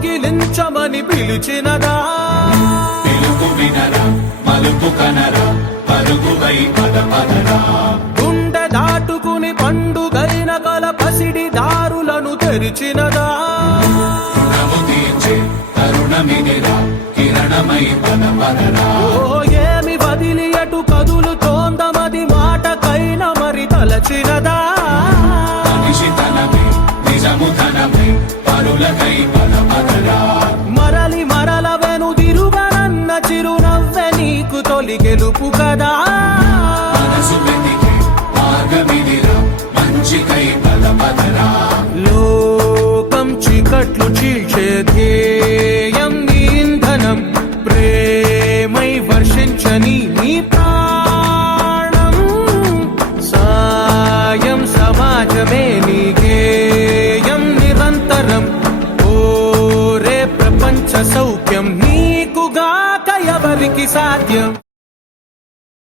కౌగిలించమని పిలిచినదా పిలుపు వినరా మలుపు కనరా పరుగువై పదపదరా గుండె దాటుకుని పండుగైన కల పసిడి దారులను తెరిచినదా రుణము తీర్చే తరుణమిదిరా కిరణమై పదపదరా ఓ ఏమి వదిలి అటు కదులుతోందమది మాటకైన మరి తలచినదా మనిషితనమే నిజముతనమే పరులకై పదపదరా మరలి మరల వెనుదిరుగనన్న చిరునవ్వె నీకు తొలి గెలుపు కదా మనసు వెతికే మార్గమిదిరా మంచికై పదపదరా లోకం చీకట్లు చీల్చే ధ్యేయం నీ ఇంధనం ప్రేమై వర్షించని నీ ప్రాణం సాయం సమాజమే నీ గేయం నిరంతరం ఓరే ప్రపంచ సౌఖ్యం నీకుగాక ఎవరికి సాధ్యం